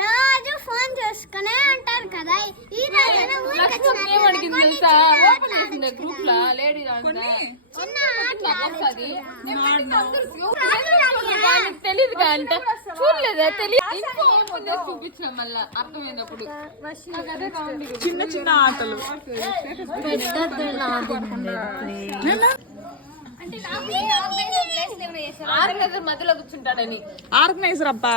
రోజు ఫోన్ చూసుకునే ఉంటారు కదా. ఈ రోజు గ్రూప్ లా లేడీ తెలియదు అంట చూడలేదా తెలియదు చూపించాం మళ్ళా అర్థమైనప్పుడు చిన్న చిన్న ఆటలు ఆర్గనైజర్ మధ్యలో కూర్చుంటాడని. ఆర్గనైజర్ అబ్బా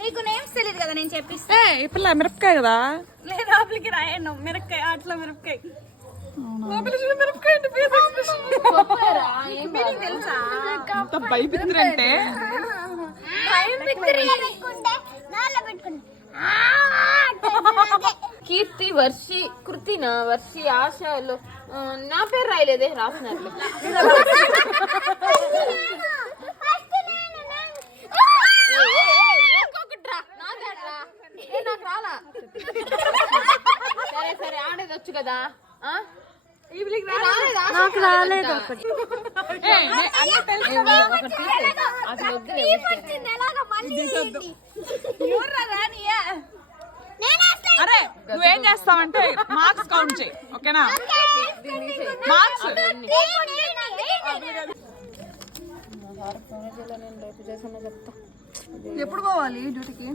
నీకు నేమ్స్ తెలియదు కదా, నేను చెప్పిస్తా. ఇప్పుడు మిరపకాయ కదా, నేను లోపలికి రాయను. మిరపకాయ అట్లా మిరపకాయ తెలుసా? అంత భయపిందిరంటే కీర్తి, వర్షి, కృతిన, వర్షి, ఆశలో నా పేరు రాయలేదే, రాసినట్లు. నాకు రాలా. సరే సరే ఆడేది వచ్చు కదా. నాకు రాలేదు. అరే నువ్వేం చేస్తావంటే మార్క్స్ కౌంట్ చేయి, ఓకేనా? మార్క్స్ ఎప్పుడు పోవాలి డ్యూటీకి?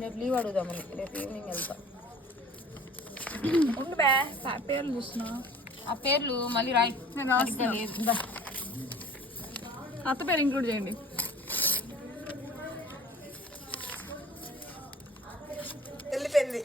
రేపు లీవ్ అడుగుదామని, రేపు ఈవినింగ్ వెళ్తా. పేర్లు చూస్తున్నా, ఆ పేర్లు మళ్ళీ రాయి. అత్త పేరు ఇంక్లూడ్ చేయండి. వెళ్ళిపోయింది.